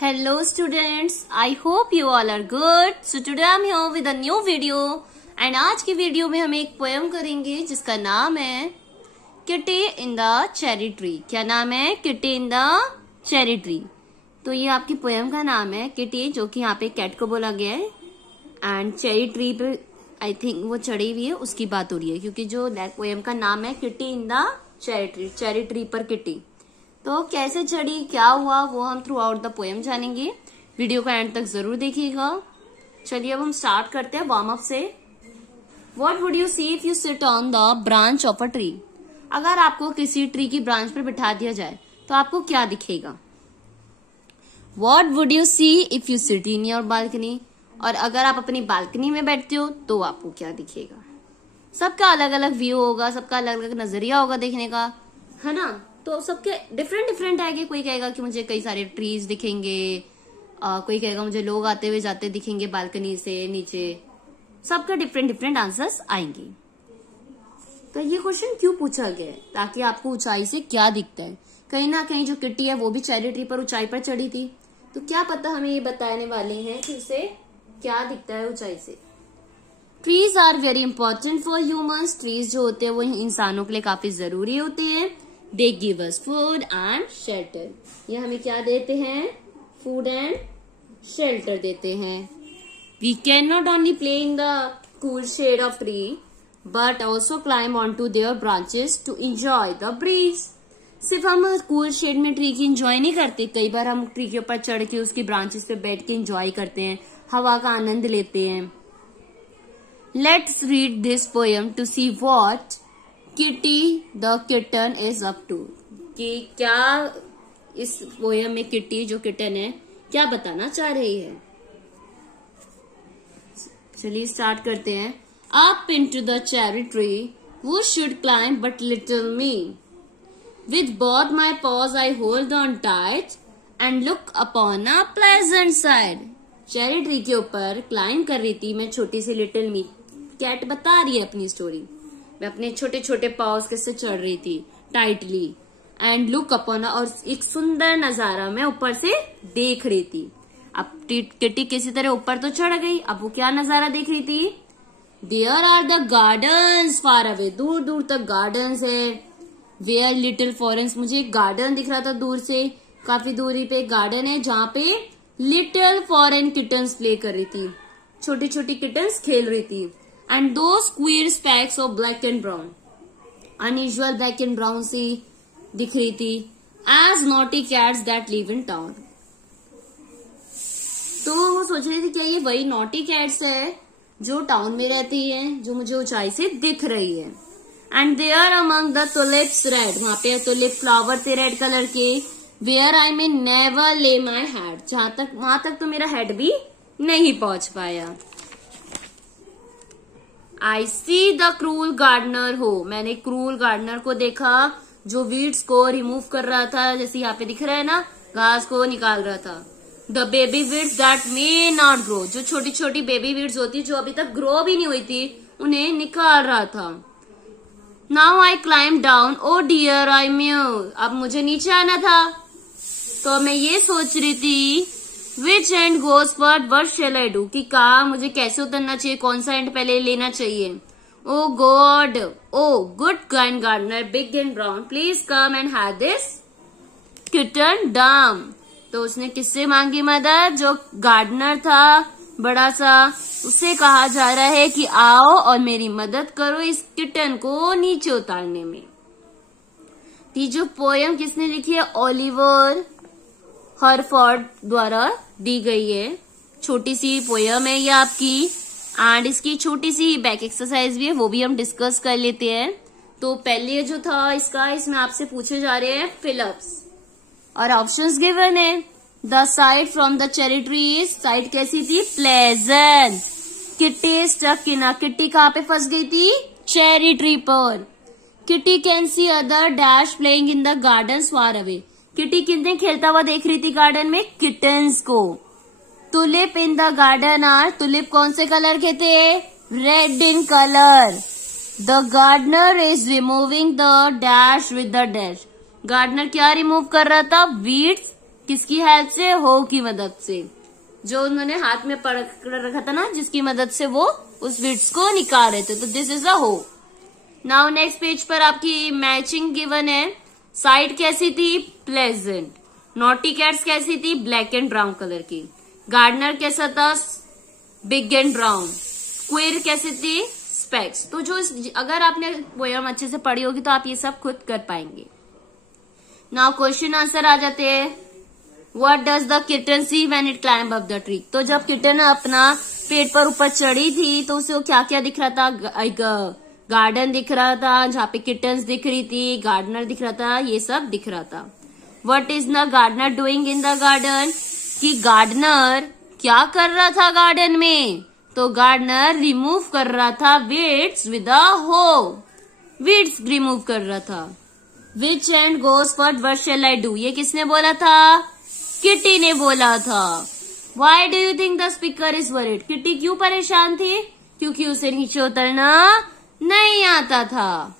Hello students, I hope you all are good. So today I'm here with a new video and आज की video में हम एक poem करेंगे जिसका नाम है kitty in the cherry tree. क्या नाम है? Kitty in the cherry tree. तो ये आपकी पोएम का नाम है किटी, जो कि यहाँ पे कैट को बोला गया है एंड चेरी ट्री पे आई थिंक वो चढ़ी हुई है, उसकी बात हो रही है क्योंकि जो पोएम का नाम है kitty in the cherry tree पर किटी। तो कैसे चढ़ी, क्या हुआ, वो हम थ्रू आउट द पोएम जानेंगे। वीडियो का एंड तक जरूर देखिएगा। चलिए अब हम स्टार्ट करते हैं वार्म अप से। What would you see if you sit on the branch of a tree? अगर आपको किसी ट्री की ब्रांच पर बिठा दिया जाए तो आपको क्या दिखेगा? What would you see if you sit in your balcony? और अगर आप अपनी बालकनी में बैठते हो तो आपको क्या दिखेगा? सबका अलग अलग व्यू होगा, सबका अलग अलग नजरिया होगा देखने का, है ना? तो सबके डिफरेंट आएंगे। कोई कहेगा कि मुझे कई सारे ट्रीज दिखेंगे, कोई कहेगा मुझे लोग आते हुए जाते दिखेंगे बालकनी से नीचे। सबका डिफरेंट आंसर्स आएंगे। तो ये क्वेश्चन क्यों पूछा गया है? ताकि आपको ऊंचाई से क्या दिखता है। कहीं ना कहीं जो किटी है वो भी चेरी ट्री पर ऊंचाई पर चढ़ी थी, तो क्या पता हमें ये बताने वाले हैं कि उसे क्या दिखता है ऊंचाई से। Trees are very important for humans. Trees जो होते हैं वो इंसानों के लिए काफी जरूरी होते हैं। They give us food and shelter. ये हमें क्या देते हैं? फूड एंड शेल्टर देते हैं। We cannot only play in the cool shade of tree, but also climb onto their branches to enjoy the breeze. सिर्फ हम कूल शेड में ट्री की एंजॉय नहीं करते, कई बार हम ट्री के ऊपर चढ़ के उसकी ब्रांचेस पे बैठ के एंजॉय करते हैं, हवा का आनंद लेते हैं। Let's read this poem to see what Kitty the kitten is up to. कि क्या इस पोएम में किटी जो किटन है क्या बताना चाह रही है। चलिए स्टार्ट करते हैं। Up into the cherry tree who should climb but little me, with both my paws I hold on tight and look upon a pleasant side। Cherry tree के ऊपर क्लाइंब कर रही थी मैं, छोटी सी लिटिल मी। कैट बता रही है अपनी स्टोरी। मैं अपने छोटे छोटे पाव्स कैसे चढ़ रही थी टाइटली एंड लुक अपॉन, और एक सुंदर नजारा मैं ऊपर से देख रही थी। अब किटी किसी तरह ऊपर तो चढ़ गई, अब वो क्या नजारा देख रही थी? There are the gardens far away, दूर दूर तक गार्डन्स है। वेयर लिटिल फॉरेंस, मुझे एक गार्डन दिख रहा था दूर से, काफी दूरी पे एक गार्डन है जहाँ पे लिटिल फॉरेन किटन्स प्ले कर रही थी, छोटी छोटी किटन्स खेल रही थी। And those queer specks of black and brown, unusual black and brown सी दिख रही थी, as naughty cats that live in town। तो वो सोच रही थी क्या ये वही नॉटी कैट्स है जो टाउन में रहती हैं, जो मुझे ऊंचाई से दिख रही है। And there among the tulips red, वहां पे तुलिप फ्लावर थे रेड कलर के। Where I may never lay my head, वहां तक तो मेरा हेड भी नहीं पहुंच पाया। I see the cruel gardener हो, मैंने क्रूल गार्डनर को देखा जो वीड्स को रिमूव कर रहा था, जैसे यहाँ पे दिख रहा है ना, घास को निकाल रहा था। The baby weeds that may not grow, जो छोटी छोटी बेबी वीड्स होती जो अभी तक ग्रो भी नहीं हुई थी, उन्हें निकाल रहा था। Now I climb down, oh dear I mew, अब मुझे नीचे आना था। तो मैं ये सोच रही थी Which end goes first? What shall I do? कि कहा मुझे कैसे उतरना चाहिए, कौन सा एंड पहले लेना चाहिए। Oh God, oh good kind gardener, big and brown, please come and have this kitten down। तो उसने किससे मांगी मदद? जो गार्डनर था बड़ा सा, उससे कहा जा रहा है कि आओ और मेरी मदद करो इस किटन को नीचे उतारने में। ये जो पोयम किसने लिखी है? ओलिवर हरफोर्ड द्वारा दी गई है। छोटी सी पोयम है ये आपकी, एंड इसकी छोटी सी बैक एक्सरसाइज भी है, वो भी हम डिस्कस कर लेते हैं। तो पहले जो था इसका, इसमें आपसे पूछे जा रहे हैं फिलअप्स और ऑप्शंस गिवन है। The side from the cherry tree, side कैसी थी? Pleasant. Kitty stuck in a, Kitty कहाँ पे फंस गई थी? चेरी ट्री पर। Kitty can see other dash playing in the garden far away, Kitty कितने खेलता हुआ देख रही थी गार्डन में? किटन्स को। Tulip in the garden are, tulip कौन से कलर के थे? Red in colour. The gardener is removing the dash with the dash, gardener क्या रिमूव कर रहा था? वीड्स किसकी हेल्प से? हो की मदद से, जो उन्होंने हाथ में पकड़ रखा था ना, जिसकी मदद से वो उस बीड्स को निकाल रहे थे, तो दिस इज अ हो। नाउ नेक्स्ट पेज पर आपकी मैचिंग गिवन है। साइड कैसी थी? प्लेजेंट। नॉटी कैट्स कैसी थी? ब्लैक एंड ब्राउन कलर की। गार्डनर कैसा था? Big and brown. क्वेर कैसी थी? स्पेक्स। तो जो अगर आपने पोयम अच्छे से पढ़ी होगी तो आप ये सब खुद कर पाएंगे। नाउ क्वेश्चन आंसर आ जाते हैं। What does the kitten see when it climb up the tree? तो जब किटन अपना पेड़ पर ऊपर चढ़ी थी तो उसे क्या क्या दिख रहा था? एक गार्डन दिख रहा था जहाँ पे किटन्स दिख रही थी, गार्डनर दिख रहा था, ये सब दिख रहा था। What is the gardener doing in the garden? कि गार्डनर क्या कर रहा था गार्डन में? तो गार्डनर रिमूव कर रहा था वीड्स विद अ हो। वीड्स रिमूव कर रहा था। Which end goes first what shall I do? ये किसने बोला था? किटी ने बोला था। Why do you think the speaker is worried? Kitty क्यों परेशान थी? क्योंकि उसे नीचे उतरना नहीं आता था।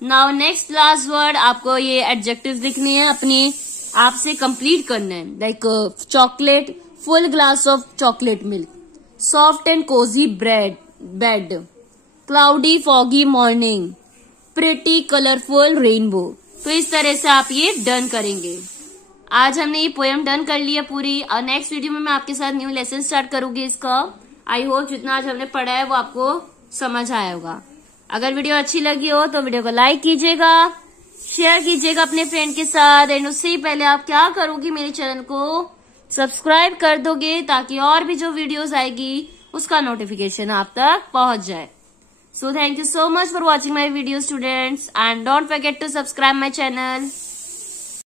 नाउ नेक्स्ट लास्ट वर्ड, आपको ये एडजेक्टिव्स लिखनी है, अपनी आपसे कंप्लीट करना है। Like chocolate, full glass of chocolate milk. Soft and cosy bed. Cloudy foggy morning. Pretty colourful rainbow. तो इस तरह से आप ये डन करेंगे। आज हमने ये पोएम डन कर लिया पूरी, और नेक्स्ट वीडियो में मैं आपके साथ न्यू लेसन स्टार्ट करूंगी इसका। आई होप जितना आज हमने पढ़ा है वो आपको समझ आया होगा। अगर वीडियो अच्छी लगी हो तो वीडियो को लाइक कीजिएगा, शेयर कीजिएगा अपने फ्रेंड के साथ, एंड उससे ही पहले आप क्या करोगे, मेरे चैनल को सब्सक्राइब कर दोगे ताकि और भी जो वीडियोस आएगी उसका नोटिफिकेशन आप तक पहुंच जाए। So thank you so much for watching my video, students, and don't forget to subscribe my channel.